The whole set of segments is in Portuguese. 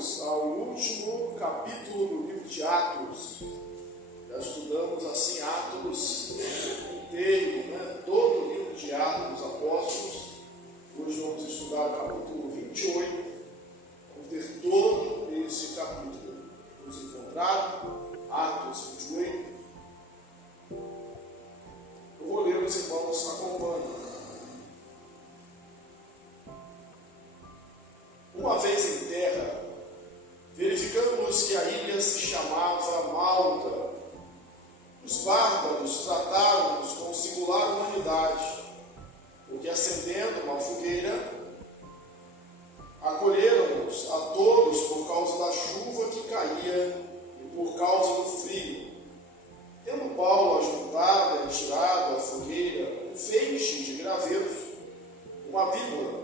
chegamos ao último capítulo do livro de Atos. Já estudamos assim Atos inteiro, todo o livro de Atos dos Apóstolos. Hoje vamos estudar o capítulo 28. Vamos ter todo esse capítulo. Vamos encontrar Atos 28. Eu vou ler, os irmãos acompanham. Uma vez em terra, verificamos que a ilha se chamava Malta. Os bárbaros trataram-nos com singular humanidade, porque acendendo uma fogueira, acolheram-nos a todos por causa da chuva que caía e por causa do frio. Tendo Paulo ajuntado e tirado da fogueira um feixe de graveiros, uma víbora,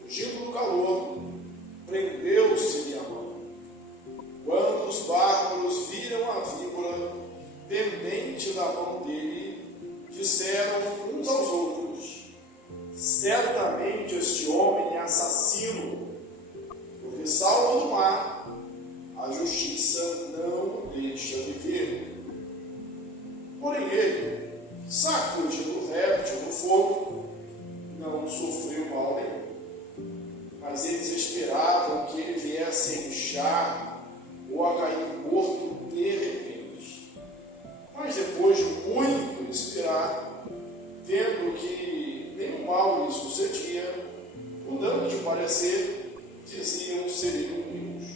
fugindo do calor, prendeu-se-lhe a mão. Quando os bárbaros viram a víbora pendente da mão dele, disseram uns aos outros: certamente este homem é assassino, porque salva do mar, a justiça não o deixa viver. Porém ele, sacudindo o réptil no fogo, não sofreu mal nenhum. Mas eles esperavam que ele viesse a inchar ou a cair morto de repente. Mas depois de muito esperar, vendo que nenhum mal lhe sucedia, mudando de parecer, diziam ser inimigos.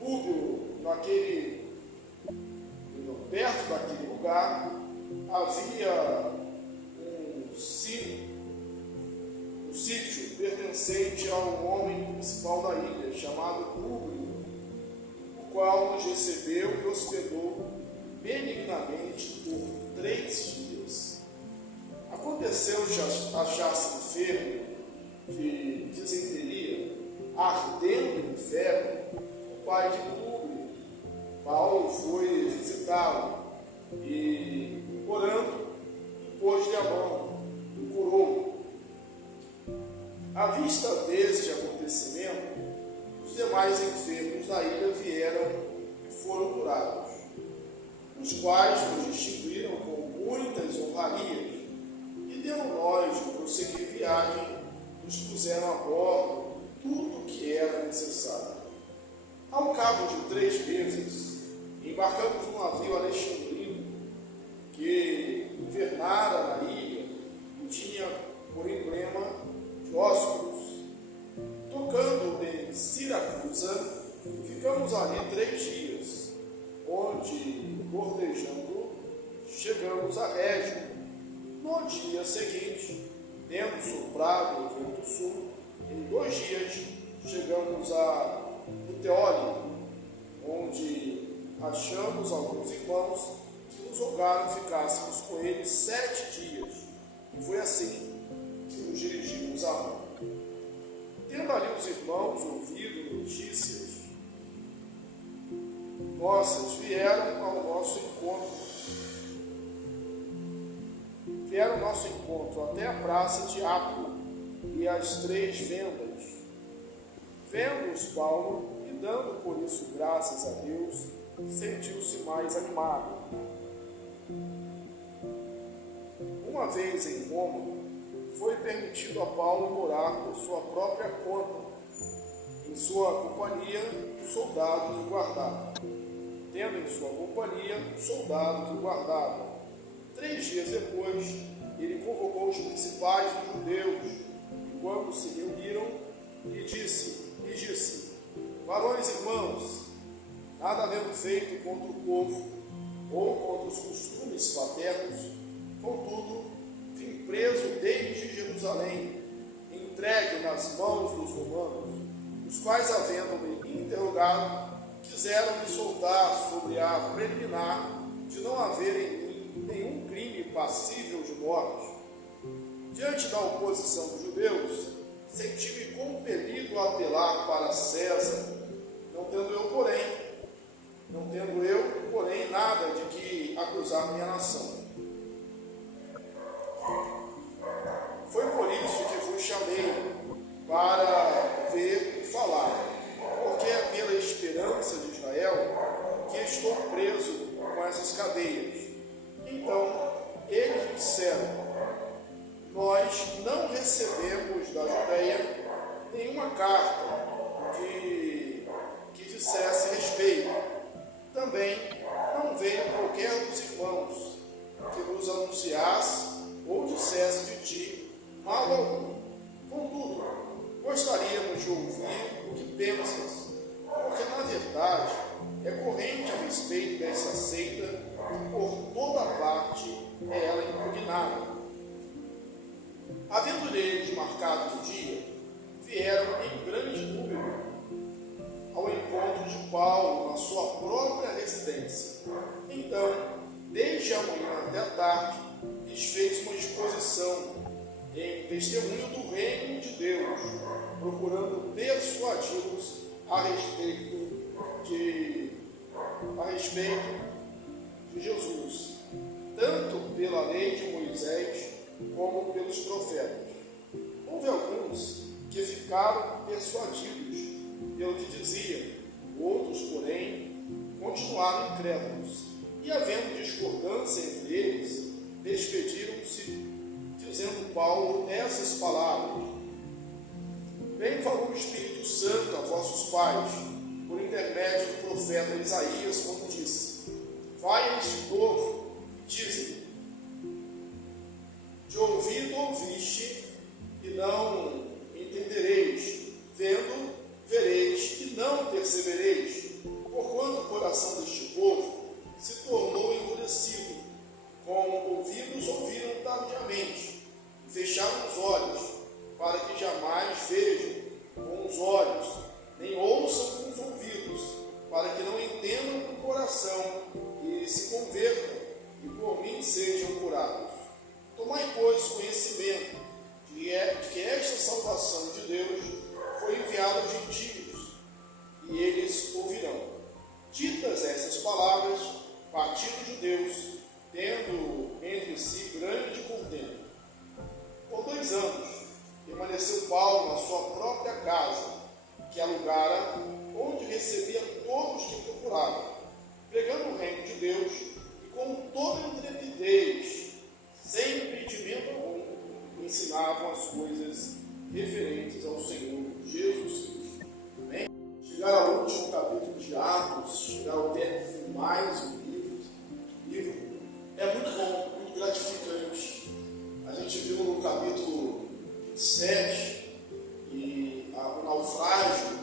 Públio, perto daquele lugar, havia um sítio pertencente a um homem principal da ilha, chamado Públio, o qual nos recebeu e hospedou benignamente por 3 dias. Aconteceu achar-se enfermo de disenteria, ardendo em febre, o pai de Públio. Paulo foi visitá-lo e, orando, impôs-lhe a mão e curou. À vista deste acontecimento, os demais enfermos da ilha vieram e foram curados, os quais nos distinguiram com muitas honrarias, e dando nós de prosseguir viagem, nos puseram a bordo tudo o que era necessário. Ao cabo de 3 meses, embarcamos num navio alexandrino que invernara na ilha e tinha por emblema Dióscuros. Tocando em Siracusa, ficamos ali 3 dias, onde, bordejando, chegamos a Régio. No dia seguinte, tendo soprado o vento sul, em 2 dias chegamos a Puteoli, onde achamos alguns irmãos que nos rogaram ficássemos com eles 7 dias. E foi assim que nos dirigimos a Roma. Tendo ali os irmãos ouvido notícias nossas, vieram ao nosso encontro até a praça de Apio e as 3 vendas. Vendo-os Paulo e dando por isso graças a Deus, sentiu-se mais animado. Uma vez em Roma, foi permitido a Paulo morar por sua própria conta, em sua companhia, um soldado que guardava. Tendo em sua companhia um soldado que guardava. 3 dias depois, ele convocou os principais dos judeus, e quando se reuniram, lhe disse: varões irmãos, nada havendo feito contra o povo, ou contra os costumes paternos, contudo, vim preso desde Jerusalém, entregue nas mãos dos romanos, os quais, havendo-me interrogado, quiseram me soltar sobre a preliminar de não haver em mim nenhum crime passível de morte. Diante da oposição dos judeus, senti-me compelido a apelar para César, não tendo eu, porém, nada de que acusar minha nação. Foi por isso que fui para ver e falar, porque é pela esperança de Israel que estou preso com essas cadeias. Então eles disseram: nós não recebemos da Judeia nenhuma carta que dissesse respeito. Também não veio qualquer dos irmãos que nos anunciasse ou dissesse de ti mal algum. Contudo, gostaríamos de ouvir o que pensas, porque na verdade é corrente a respeito dessa seita que por toda parte é ela impugnada. Havendo eles marcado o dia, vieram em grande número ao encontro de Paulo na sua própria residência. Então, desde a manhã até a tarde, lhes fez uma exposição em testemunho do reino de Deus, procurando persuadi-los a respeito de Jesus, tanto pela lei de Moisés como pelos profetas. Houve alguns que ficaram persuadidos pelo que dizia, outros, porém, continuaram incrédulos. E havendo discordância entre eles, despediram-se, dizendo Paulo essas palavras: bem falou o Espírito Santo a vossos pais, por intermédio do profeta Isaías, como disse: vai a este povo e dize: de ouvido ouviste e não entendereis, vendo vereis e não percebereis, porquanto o coração deste povo se tornou endurecido, com ouvidos ouviram tardiamente, e fecharam os olhos, para que jamais vejam com os olhos, nem ouçam com os ouvidos, para que não entendam com o coração e se convertam, e por mim sejam curados. Tomai, pois, conhecimento de que esta salvação de Deus foi enviada aos gentios, e eles ouvirão. Ditas essas palavras, partiram os judeus, tendo entre si grande contenda. Por 2 anos, permaneceu Paulo na sua própria casa, que alugara, onde recebia todos que procuravam, pregando o reino de Deus, e com toda intrepidez, sem impedimento algum, ensinavam as coisas referentes ao Senhor Jesus Cristo. Amém? Chegar ao último capítulo de Atos, chegar ao término de mais um livro, é muito bom, muito gratificante. A gente viu no capítulo 27 e o naufrágio,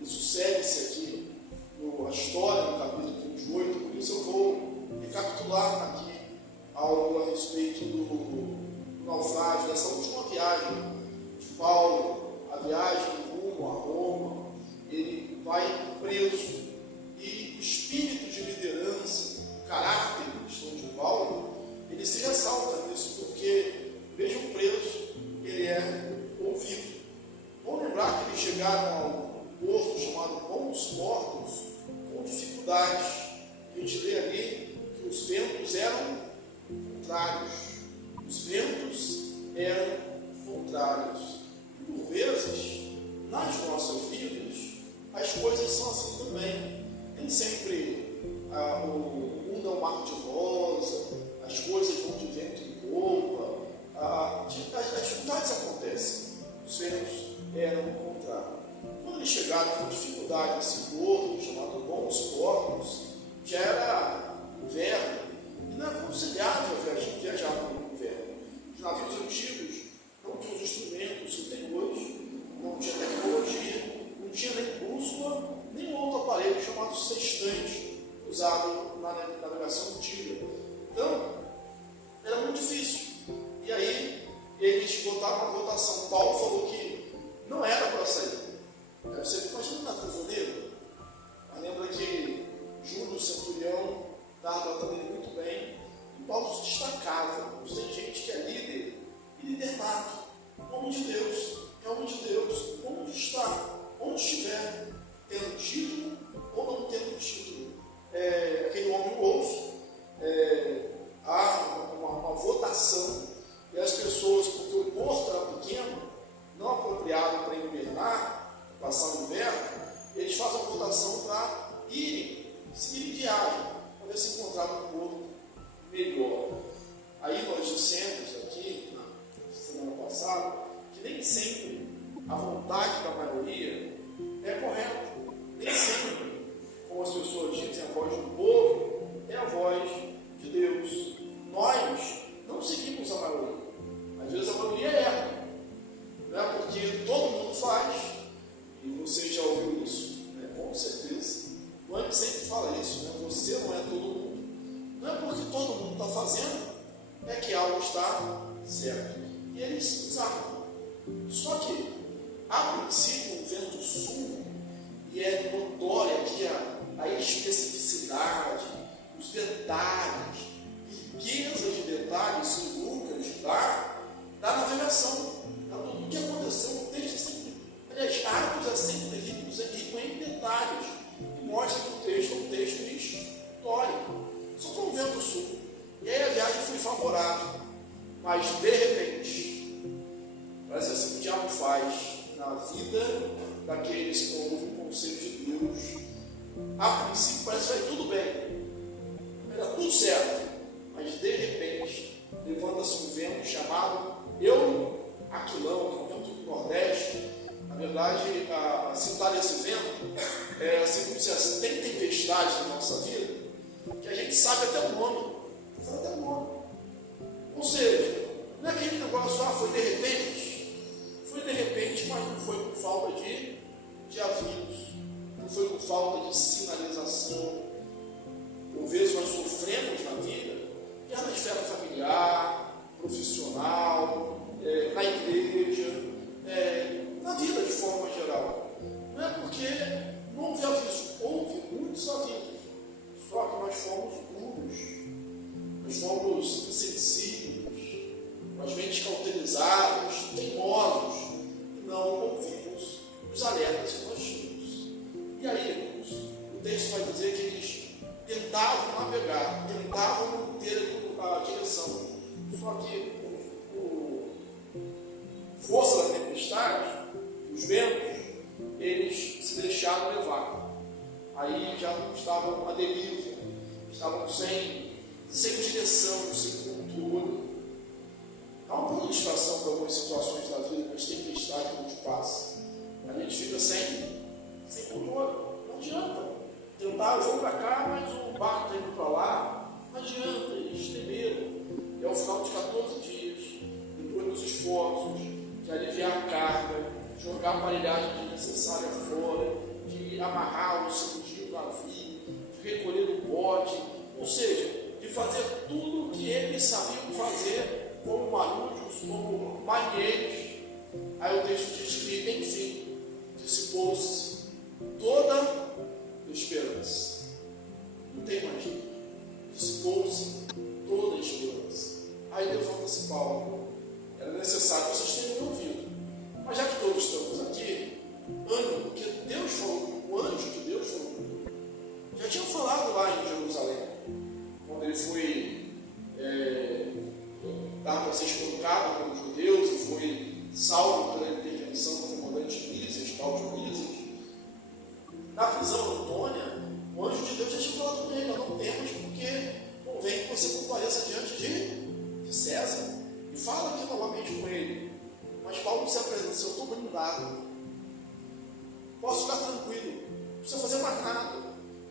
isso segue-se aqui na história no capítulo 28, por isso eu vou recapitular aqui algo a respeito do naufrágio, dessa última viagem de Paulo, a viagem rumo a Roma. Ele vai preso e o espírito de liderança, o caráter cristão de Paulo, ele se ressalta nisso, porque mesmo preso, ele é ouvido. Vamos lembrar que eles chegaram a um porto chamado Bons Portos com dificuldades. A gente lê ali que os ventos eram contrários. Os ventos eram contrários. E por vezes, nas nossas vidas, as coisas são assim também. Nem sempre o mundo é um mar de rosa, as coisas vão de vento em popa, as dificuldades acontecem. Os ventos eram contrários. Quando eles chegaram com dificuldade nesse porto chamado Bons Portos, já era inverno, e não é aconselhável viajar no inverno. Os navios antigos não tinham os instrumentos que tem hoje, não tinha tecnologia, não tinha nem bússola, nem outro aparelho chamado sextante, usado na navegação antiga. Então, era muito difícil. E aí, eles botaram uma votação. Paulo falou que não era para sair. Aí você fica imaginando na prisioneiro. Mas lembra que Júlio, centurião, estava tratando ele muito bem. E Paulo se destacava. Tem gente que é líder e líder nato. Homem de Deus. É homem de Deus. Onde está? Onde estiver. Tendo título ou não tendo título. Aquele homem ouve. Há uma votação. E as pessoas, porque o porto era pequeno, não apropriado para deserto. E eles zarpam. Só que, a princípio, o vento sul, e é notória aqui a especificidade, os detalhes, riqueza de detalhes que Lucas dá da navegação, do que aconteceu no texto. Sempre, aliás, Atos é sempre rico em detalhes, e mostra que o texto é um texto histórico. Só com o vento sul. E aí a viagem foi favorável, mas de repente, parece assim que o diabo faz na vida daqueles que ouvem o conselho de Deus. A princípio parece que vai tudo bem, vai dar tudo certo, mas de repente levanta-se um vento chamado Aquilão, que é um vento do Nordeste. Na verdade, a citar esse vento é assim como se assim, tem tempestades na nossa vida que a gente sabe até o nome. Ou seja, não é aquele negócio, foi de repente, mas não foi por falta de aviso, não foi por falta de sinalização. Por vezes nós sofremos na vida, quer na esfera familiar, profissional, na igreja, na vida de forma geral. Não é porque não houve aviso, houve muitos avisos, só que nós fomos burros, nós fomos insensíveis, nós mentes cauterizados, teimosos, e não ouvimos os alertas que nós tínhamos. E aí, irmãos, o texto vai dizer que eles tentavam navegar, tentavam ter a direção, só que força da tempestade, os ventos, eles se deixaram levar. Aí já não estavam à deriva, estavam sem direção, sem controle. Há uma boa distração para algumas situações da vida, mas tempestade que a gente passa. A gente fica sem controle, não adianta. Tentar, vou para cá, mas o barco está indo para lá, não adianta, eles temeram. E ao final de 14 dias, depois dos esforços de aliviar a carga, de jogar a aparelhagem desnecessária fora, de amarrar o cingido do navio, de recolher o bote, ou seja, de fazer tudo o que eles sabiam fazer como marujos, como marinheiros. Aí o texto diz que, enfim, dissipou-se toda esperança. Não tem mais jeito. Dissipou-se toda a esperança. Aí levanta-se Paulo. Era necessário que vocês tenham ouvido. Mas já que todos estamos aqui, ânimo, porque Deus falou, o anjo de Deus falou. Já tinha falado lá em Jerusalém, quando ele foi dar para ser espancado pelos judeus e foi salvo pela intervenção do comandante Lísias, Cláudio Lísias. Na prisão Antônia, o anjo de Deus já tinha falado com ele: não temas, porque convém que você compareça diante de César. E fala aqui novamente com ele. Mas Paulo se apresenta: eu estou blindado, posso ficar tranquilo, não precisa fazer mais nada,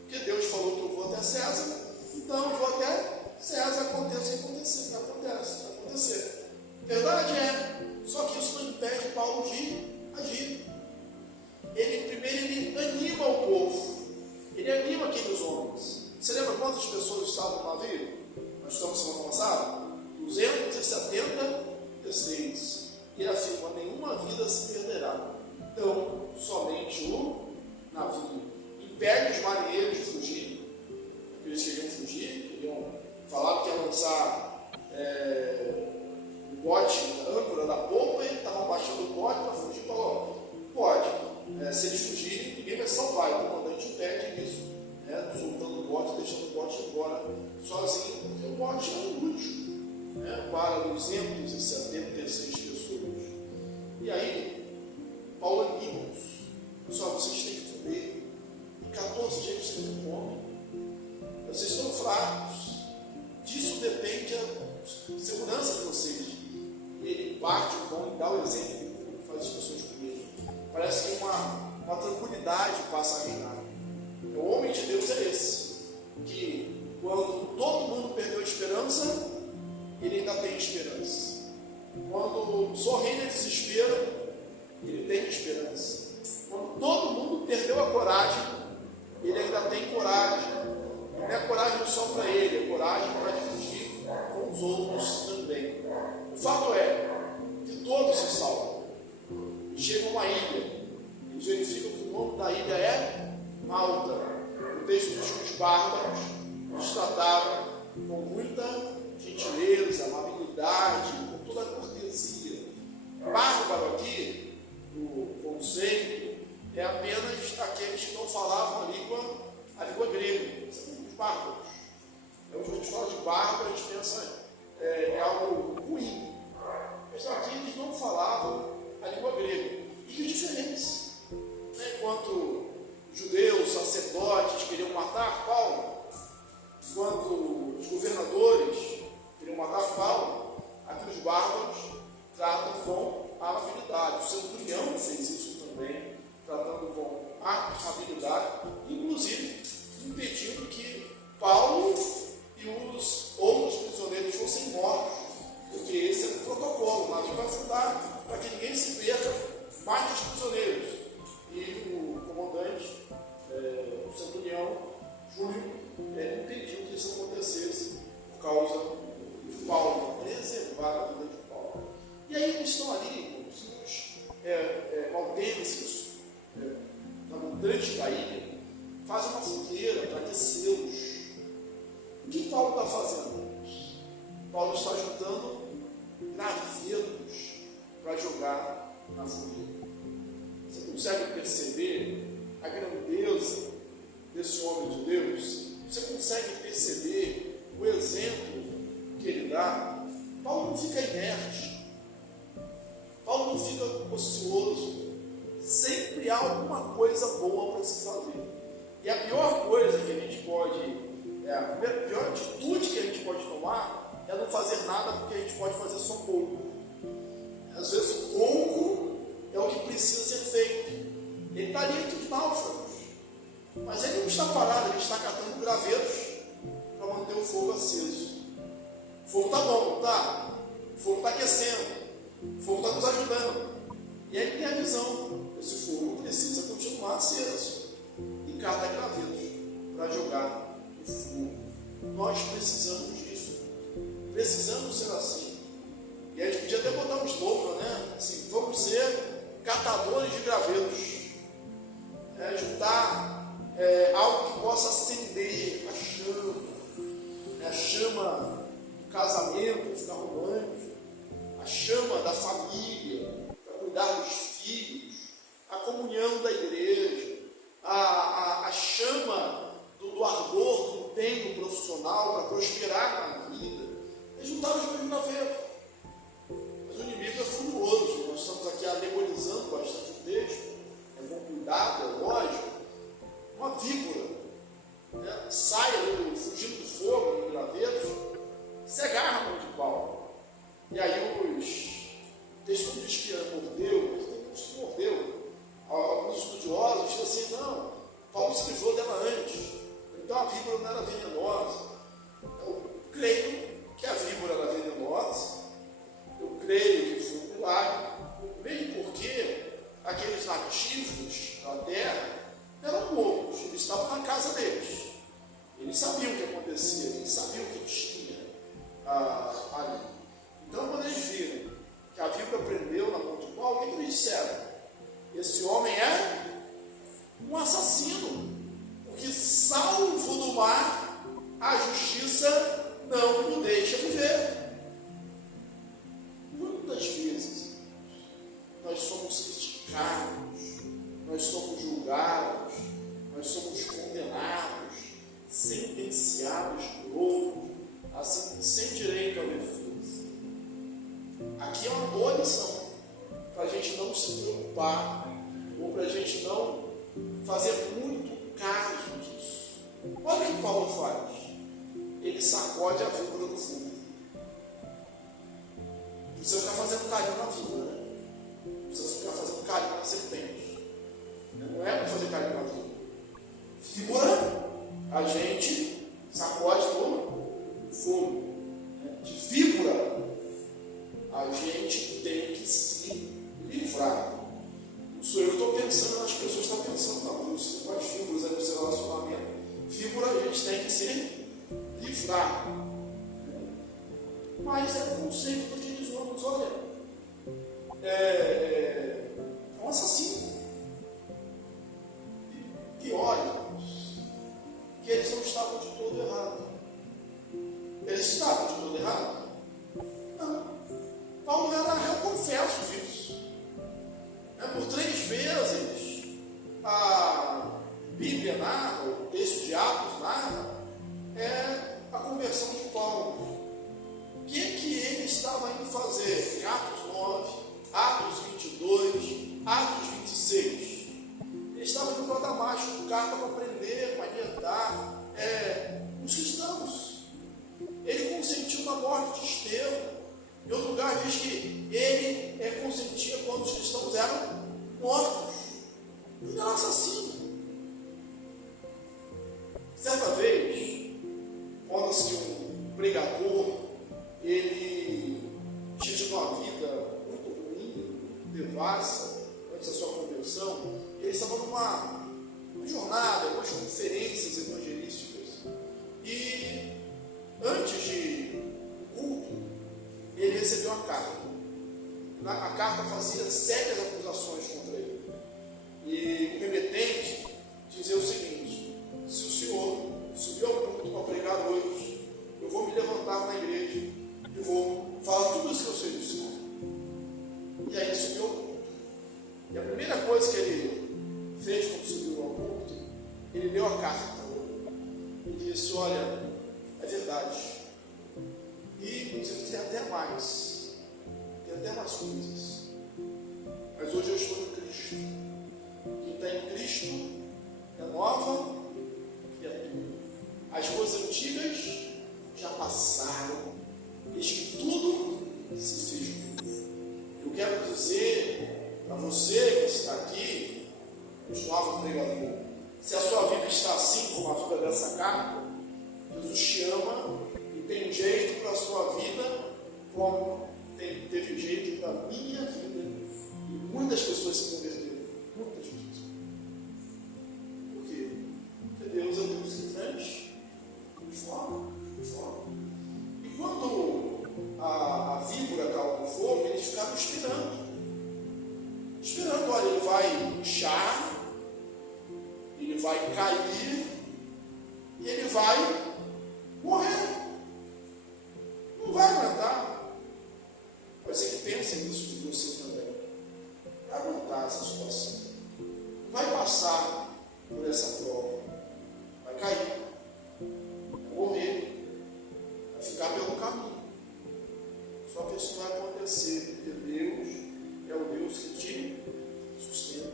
porque Deus falou que eu vou até César, então eu vou até César, aconteça o que acontecer, vai acontecer. Verdade é, só que isso não impede Paulo de agir. Ele anima o povo, ele anima aqueles homens. Você lembra quantas pessoas estavam no navio? Nós estamos semana passada? 276. E ele afirma: nenhuma vida se perderá, então somente o navio. Impede os marinheiros de fugir. Eles queriam fugir, falaram que ia lançar o bote, a âncora da polpa, e estavam baixando o bote para fugir. Falou: pode, se eles fugirem, ninguém vai salvar. E o comandante impede isso, soltando o bote, deixando o bote embora sozinho, porque o bote é um luxo para 276 pessoas. E aí, Paulo anima-os: pessoal, vocês têm que comer, em 14 dias vocês não comem, vocês estão fracos, disso depende a segurança de vocês. E ele parte o pão e dá o exemplo de como faz as pessoas comerem. Parece que uma tranquilidade passa a reinar. O homem de Deus é esse, que quando todo mundo perdeu a esperança, ele ainda tem esperança. Quando só reina desespero, ele tem esperança. Quando todo mundo perdeu a coragem, ele ainda tem coragem. Não é coragem só para ele, é coragem para dividir com os outros também. O fato é que todos se salvam. Chegam a uma ilha. Eles verificam que o nome da ilha é Malta. O texto diz que os bárbaros os trataram com muita gentileza, amabilidade, com toda a cortesia. Bárbaro aqui, o conceito, é apenas aqueles que não falavam a língua grega. São os bárbaros. Quando a gente fala de bárbaro, a gente pensa é algo ruim. Mas aqui eles não falavam a língua grega. E que diferença? Enquanto judeus, sacerdotes queriam matar Paulo, enquanto os governadores queriam matar Paulo, aqui os bárbaros tratam com amabilidade. O centurião fez isso também, tratando com amabilidade, inclusive impedindo que Paulo e os outros prisioneiros fossem mortos, porque esse é o protocolo. Nós vai fundar para que ninguém se perca mais dos prisioneiros. E o comandante, o centurião Júlio, impediu que isso acontecesse por causa de Paulo, preservar a vida de Paulo. E aí eles estão ali, os maldenses, habitantes da ilha, fazem uma fogueira para aquecê-los. O que Paulo está fazendo? Paulo está juntando gravetos para jogar na fogueira. Você consegue perceber a grandeza desse homem de Deus? Você consegue perceber o exemplo que ele dá? Paulo não fica inerte. Paulo não fica ocioso. Sempre há alguma coisa boa para se fazer. E a pior coisa que a gente pode, a pior atitude que a gente pode tomar é não fazer nada, porque a gente pode fazer só pouco. Às vezes o pouco é o que precisa ser feito. Ele está ali entre os náufragos, mas ele não está parado, ele está catando gravetos para manter o fogo aceso. O fogo está bom, não está? O fogo está aquecendo, o fogo está nos ajudando. E aí ele tem a visão: esse fogo precisa continuar aceso. E cata gravetos para jogar no fogo. Nós precisamos disso. Precisamos ser assim. E a gente podia até botar um slogan, né? Assim, vamos ser catadores de gravetos. Juntar algo que possa acender a chama do casamento, ficar romântico, a chama da família, para cuidar dos filhos, a comunhão da igreja, a chama do ardor do empenho profissional para prosperar na vida. É juntar os dois gravetos. Mas o inimigo é furioso. Nós estamos aqui alegorizando bastante o texto. Com cuidado, é lógico. Uma víbora, sai fugindo do fogo, no graveto, se agarra a mão de Paulo. E aí o texto não diz que mordeu, mas tem que mordeu. Alguns estudiosos dizem assim: não, Paulo se livrou dela antes, então a víbora não era venenosa. Eu creio que a víbora era venenosa, eu creio que foi um milagre, mesmo porque aqueles nativos da terra eram loucos, eles estavam na casa deles, eles sabiam o que acontecia, eles sabiam o que tinha ali. Então, quando eles viram que a víbora prendeu na mão de Paulo, o que eles disseram? Esse homem é um assassino, porque salvo do mar, a justiça não o deixa viver. Quantas vezes nós somos criticados, nós somos julgados, nós somos condenados, sentenciados por outros, assim, sem direito à defesa. Aqui é uma boa lição, para a gente não se preocupar, ou para a gente não fazer muito caso disso. Olha o que Paulo faz. Ele sacode a víbora do fogo. Não precisa ficar fazendo carinho na víbora, né? Não precisa ficar fazendo carinho na serpente. Não é para fazer carinho na víbora. Víbora, a gente sacode no fogo. De víbora, a gente tem que se livrar. Não sou eu que estou pensando, as pessoas estão pensando, não. Você faz víboras aí no seu relacionamento. Víbora, a gente tem que se livrar. Mas é o conceito daqueles homens Efésios isso. Por 3 vezes a Bíblia narra, o texto de Atos narra, a conversão de Paulo. O que ele estava indo fazer? Em Atos 9, Atos 22, Atos 26. Ele estava indo para Damasco, carta para aprender, para orientar os cristãos. Ele consentiu na morte de Estevão. Em outro lugar diz que ele consentia quando os cristãos eram mortos. Ele era assassino. Certa vez, conta-se que um pregador, ele tinha tido uma vida muito ruim, devassa, antes da sua conversão. Ele estava numa jornada, algumas conferências evangelísticas. E antes de culto, ele recebeu uma carta. A carta fazia sérias acusações contra ele. E o remetente dizia o seguinte: se o senhor subiu ao púlpito para pregar hoje, eu vou me levantar na igreja e vou falar tudo isso que eu sei do senhor. E aí ele subiu ao púlpito. E a primeira coisa que ele fez quando subiu ao púlpito, ele leu a carta e disse: olha, é verdade. E inclusive tem até mais coisas. Mas hoje eu estou em Cristo. Quem está em Cristo é nova criatura. As coisas antigas já passaram, eis que tudo se fez novo. Eu quero dizer para você que está aqui, jovem pregador, se a sua vida está assim como a vida dessa carta, Jesus te ama e tem jeito para a sua vida, como teve jeito para a minha vida. E muitas pessoas se converteram. Muitas pessoas. Por quê? Porque Deus é o Deus que transforma. E quando a víbora caiu no fogo, eles ficaram esperando. Olha, ele vai inchar, ele vai cair e ele vai morrer. Não vai aguentar. Pode ser que pensem nisso de você também. Vai aguentar essa situação. Vai passar por essa prova. Vai cair. Vai morrer. Vai ficar pelo caminho. Só que isso vai acontecer, porque Deus é o Deus que te sustenta.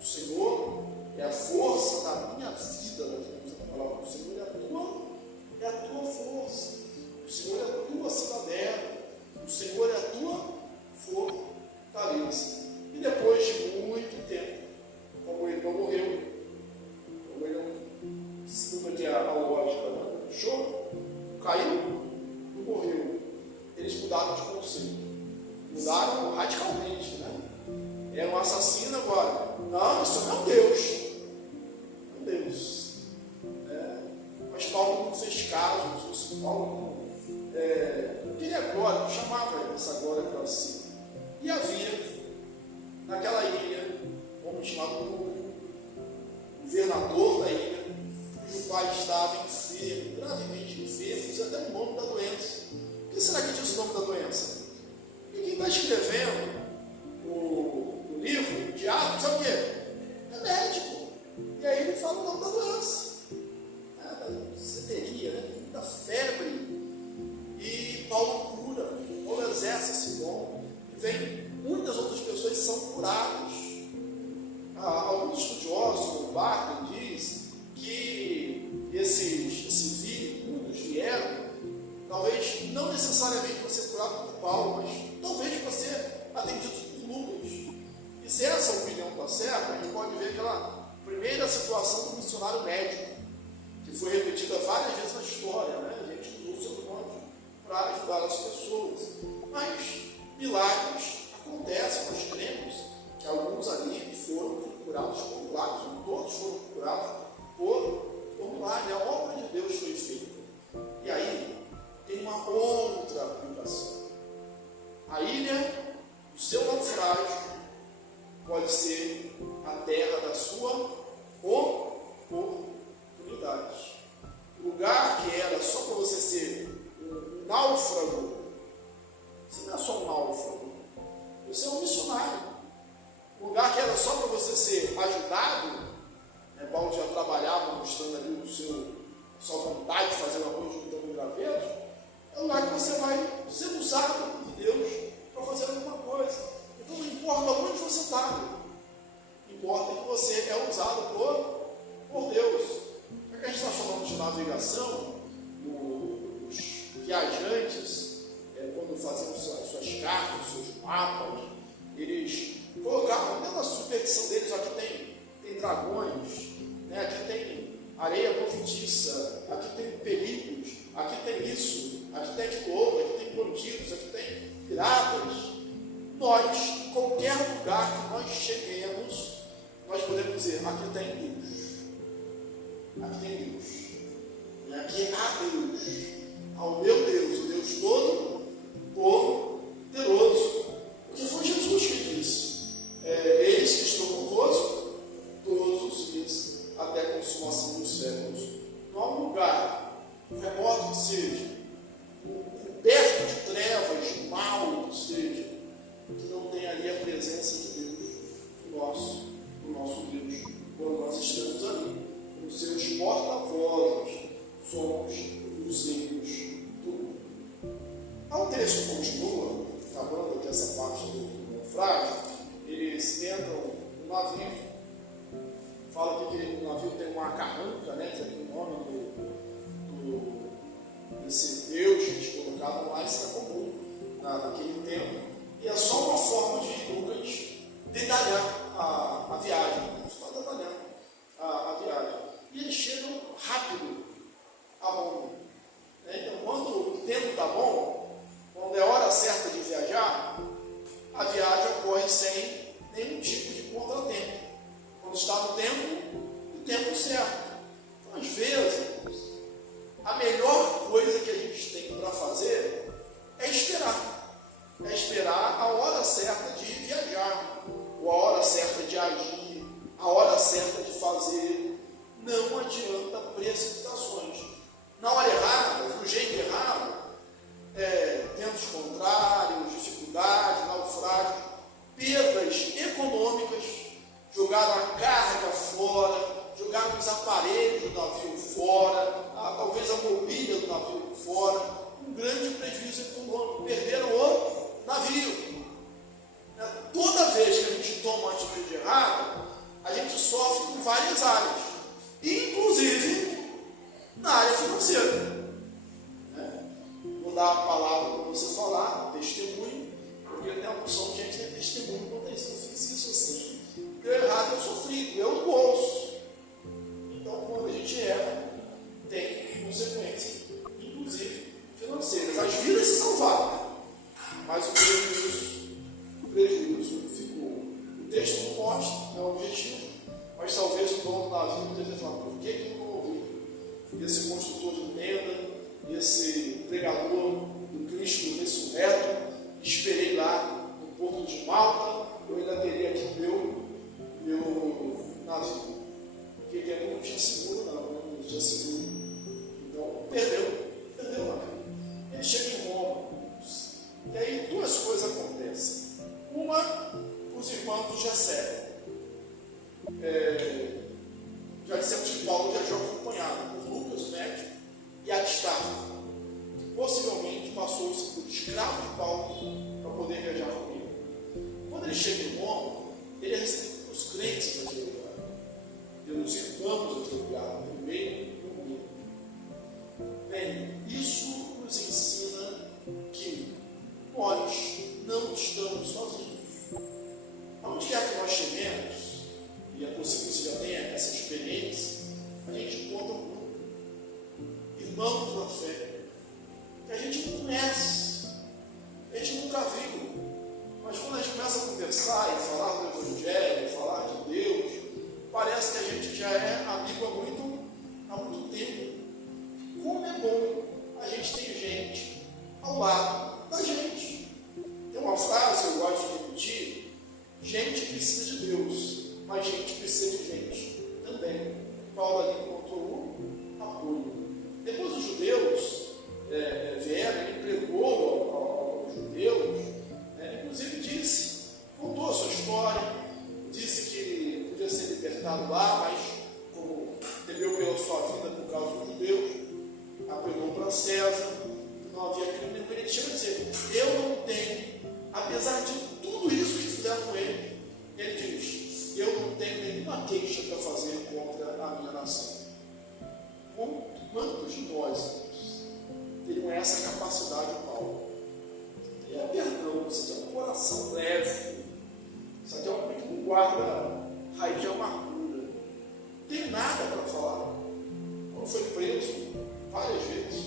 O Senhor é a força da minha vida. O Senhor é a tua força. O Senhor é a tua cidadela. O Senhor é a tua fortaleza. E depois de muito tempo, como ele não morreu, como ele não, segundo que a lógica deixou, caiu e morreu, eles mudaram de conceito. Mudaram radicalmente, né? É um assassino agora. Não, isso não é um Deus. É um Deus. Mas Paulo não fez caso disso. Paulo não queria glória, chamava essa glória para si. E havia, naquela ilha, um homem chamado Públio, governador da ilha, cujo pai estava enfermo, gravemente enfermo, diz até o nome da doença. O que será que diz o nome da doença? E quem está escrevendo o livro de Atos, sabe o quê? É médico. E aí ele fala o nome da doença. Da seteria, da febre. E Paulo cura. Paulo exerce esse dom. E vem muitas outras pessoas que são curadas. Alguns estudiosos, como Barclay, diz que muitos vieram, talvez não necessariamente para ser curado por Paulo, mas talvez para ser atendido por Lucas. E se essa opinião está certa, a gente pode ver aquela primeira situação do missionário médico, que foi repetida várias vezes na história, né? A gente usou o seu nome para ajudar as pessoas. Mas milagres acontecem, nós cremos que alguns ali foram curados por milagres, não todos foram curados por milagre. A obra de Deus foi feita. E aí tem uma outra aplicação. A ilha, o seu naufrágio, pode ser a terra da sua oportunidade. O lugar que era só para você ser um náufrago, você não é só um náufrago, você ser ajudado, Paulo já trabalhava mostrando ali sua vontade de fazer uma coisa juntando gravetos, é o lugar que você vai ser usado por Deus para fazer alguma coisa. Então não importa onde você está, importa que você é usado por Deus. Já que a gente está falando de navegação, os viajantes, quando faziam suas cartas, seus mapas, eles colocavam dentro da superstição deles, aqui tem dragões, aqui tem areia movediça, aqui tem perigos, aqui tem isso, aqui tem aquilo outro, aqui tem bandidos, aqui tem piratas. Nós, em qualquer lugar que nós cheguemos, nós podemos dizer, aqui tem Deus. Aqui tem Deus. Aqui há Deus. Ao meu Deus, o Deus todo-poderoso. Porque foi Jesus que disse, eis que estou convosco todos os dias, até a consumação dos séculos. Não há um lugar, remoto que seja, coberto de trevas, de mal que seja, que não tem ali a presença de Deus, o nosso Deus, quando nós estamos ali, os seus porta-vozes, somos os filhos do mundo. O texto continua, acabando aqui essa parte do naufrágio, eles entram no navio, fala que o navio tem uma carranca, que é o nome desse Deus que eles colocavam lá, isso era comum naquele tempo, e é só uma forma de Lucas detalhar a viagem, só detalhar a viagem. E eles chegam rápido a Roma. Então, quando o tempo está bom, quando é hora certa de viajar, a viagem ocorre sem nenhum tipo de contratempo. Quando está no tempo certo. Então, às vezes, a melhor coisa que a gente tem para fazer é esperar. É esperar a hora certa de viajar, ou a hora certa de agir, a hora certa de fazer. Não adianta precipitações. Na hora errada, do jeito errado, ventos contrários, dificuldades, naufrágios, perdas econômicas, jogaram a carga fora, jogaram os aparelhos do navio fora, talvez a mobília do navio fora, um grande prejuízo econômico, perderam o navio. Toda vez que a gente toma uma atitude errada, a gente sofre em várias áreas, inclusive na área financeira. Vou dar a palavra para você falar, testemunho, porque tem a noção de gente que é testemunho quando eu fiz isso assim, deu errado, eu sofri, eu no bolso. Então, quando a gente erra, tem consequências, inclusive financeiras. As vidas se salvaram, mas o prejuízo ficou. O texto não mostra, é o objetivo, mas talvez o dono do navio muitas vezes fala, por que eu não ouvi esse construtor de tenda, esse pregador do Cristo ressurreto, esperei lá no porto de Malta, eu ainda teria aqui o meu navio. Porque ele não tinha seguro, não tinha seguro. Então, perdeu lá. Ele chega em Roma. E aí duas coisas acontecem. Uma, os irmãos já recebem. Já dissemos que Paulo viajou acompanhado por Lucas, o médico, e Aristarco. Possivelmente passou-se por escravo de Paulo para poder viajar com ele. Quando ele chega em Roma, ele é recebido pelos crentes daquele lugar, pelos irmãos daquele lugar, no meio do mundo. Bem, isso nos ensina que nós não estamos sozinhos. Aonde quer que nós cheguemos, e é possível que você já tenha essa experiência, a gente encontra um grupo, irmãos da fé, que a gente não conhece, a gente nunca viu, mas quando a gente começa a conversar e falar do Evangelho, falar de Deus, parece que a gente já é amigo há muito tempo. Como é bom a gente ter gente ao lado da gente. Tem uma frase que eu gosto de repetir: gente precisa de Deus, mas gente precisa de gente também. Paulo ali encontrou o apoio. Depois os judeus vieram, ele pregou aos judeus, inclusive contou a sua história, disse que internado lá, mas como temeu pela sua vida por causa dos judeus, apelou para César, não havia crime nenhum. Ele chega a dizer: eu não tenho, apesar de tudo isso que fizeram com ele, ele diz: eu não tenho nenhuma queixa para fazer contra a minha nação. Quantos de nós teriam essa capacidade, Paulo? É perdão, isso é um coração leve, isso aqui é um homem que não guarda raiz de amargura, não tem nada para falar. Quando foi preso várias vezes,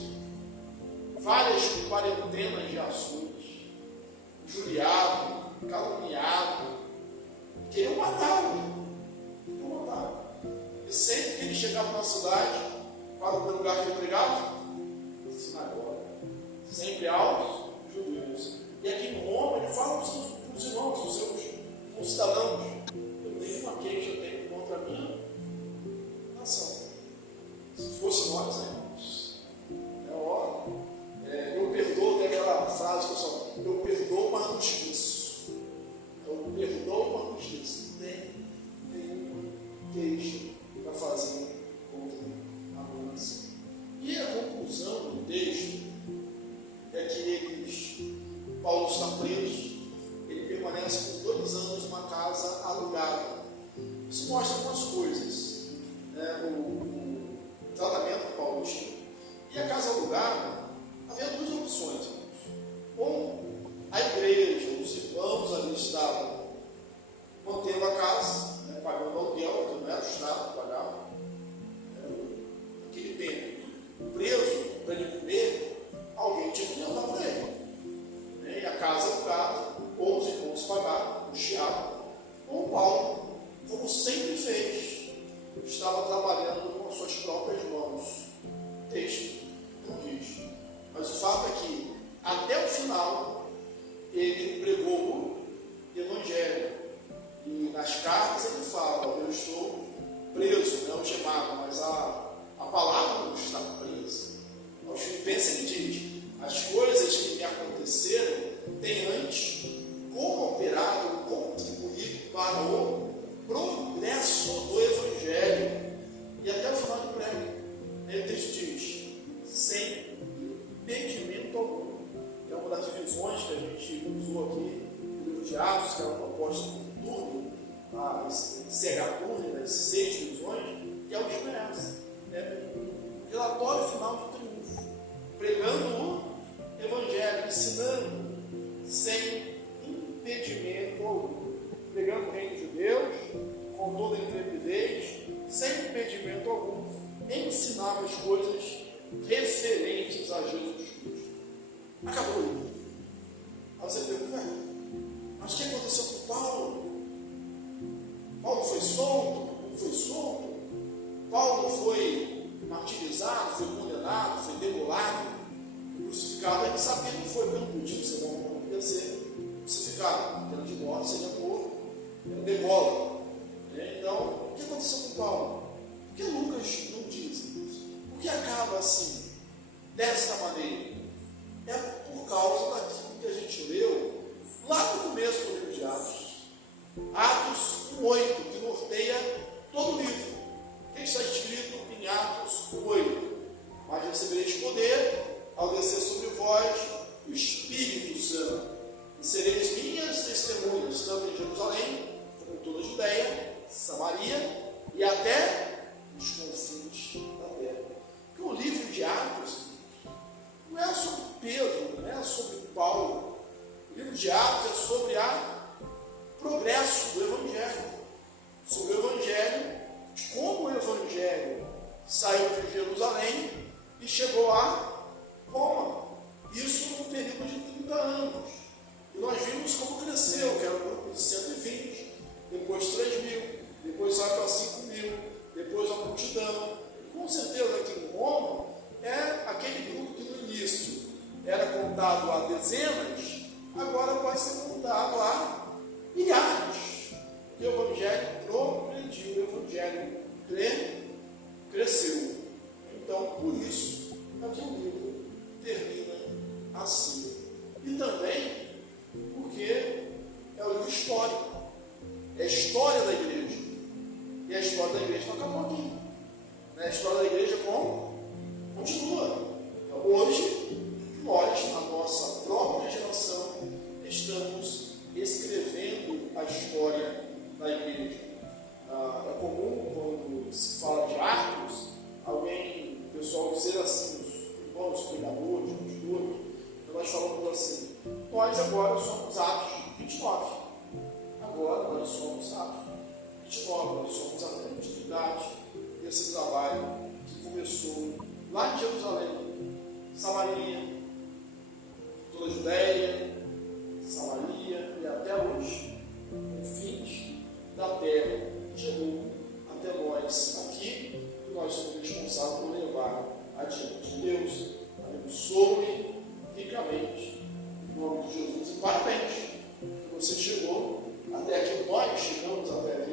várias quarentenas de ações, injuriado, caluniado, queriam matá-lo. E sempre que ele chegava na cidade, para o lugar que ele pregava, sinagoga, sempre aos judeus. E aqui em Roma ele fala para os irmãos, para os seus concidadãos: eu nenhuma queixa eu tenho contra a minha nação. Se fosse nós, irmãos, eu perdoo, tem aquela frase, pessoal: eu perdoo, mas não esqueço. Eu perdoo, mas não esqueço. Não tem nenhuma queixa para fazer contra a minha nação. E a conclusão do texto é que Paulo está preso, ele permanece por 2 anos numa casa alugada. Isso mostra algumas coisas, o tratamento que Paulo tinha. E a casa alugada, havia 2 opções. Ou a igreja, os irmãos ali estavam mantendo a casa, pagando aluguel, que não era o Estado que pagava, aquele tempo. Preso, para ele comer, alguém tinha que levar para ele. E a casa alugada, ou os irmãos pagavam, custeavam, ou Paulo, como sempre fez, estava trabalhando com as suas próprias mãos. O texto não diz. Mas o fato é que, até o final, ele pregou o Evangelho. E nas cartas ele fala: eu estou preso, não algemado, mas a palavra não está presa. Aos Filipenses ele diz: as coisas que me aconteceram têm antes cooperado, contribuído para o progresso do Evangelho. E até o final do prego, o texto diz: sem impedimento algum. É uma das divisões que a gente usou aqui no livro de Atos, que é uma proposta por turno, a Segaturno, das 6 divisões, que é o que conhece. Um relatório final de triunfo, pregando o Evangelho, ensinando sem impedimento algum, pregando o reino de Deus com toda intrepidez, sem impedimento algum, ensinava as coisas referentes a Jesus Cristo. Acabou o livro. Aí você pergunta: mas o que aconteceu com Paulo? Paulo foi solto? Não foi solto? Paulo foi martirizado, foi condenado, foi degolado, crucificado. A gente sabe que ele não foi pelo motivo, senão não podia ser crucificado. Pena de morte seria por degola. Então, o que aconteceu com Paulo? Por que Lucas não diz isso? Por que acaba assim, dessa maneira? É por causa daquilo que a gente leu lá no começo do livro de Atos. Atos 1:8, que norteia todo o livro. O que está escrito em Atos 1:8? Mas recebereis poder ao descer sobre vós o Espírito Santo, e sereis minhas testemunhas, tanto em Jerusalém, como em toda a Judéia, Samaria e até os confins da terra. Porque o livro de Atos não é sobre Pedro, não é sobre Paulo. O livro de Atos é sobre o progresso do Evangelho, sobre o Evangelho, de como o Evangelho saiu de Jerusalém e chegou a Roma. Isso num período de 30 anos. E nós vimos como cresceu, que era um grupo de 120, depois 3.000, depois saiu para 5.000, depois a multidão. E com certeza aqui em Roma é aquele grupo que no início era contado a dezenas, agora vai ser contado a milhares. E o Evangelho progrediu, o Evangelho cresceu. Então, por isso, é que o livro termina assim. E também porque história da igreja continua. Então, hoje, nós, na nossa própria geração, estamos escrevendo a história da igreja. É comum, quando se fala de Atos, o pessoal dizer assim, os irmãos, pregadores, pastores, nós falamos assim, nós agora somos Atos 29. Agora nós somos Atos 29, nós somos a continuidade desse trabalho que começou lá em Jerusalém, Samaria, toda a Judéia, Samaria e até hoje, confins da terra, chegou até nós aqui, e nós somos responsáveis por levar adiante. Deus abençoe ricamente, em nome de Jesus, e parabéns, que você chegou até aqui, nós chegamos até aqui.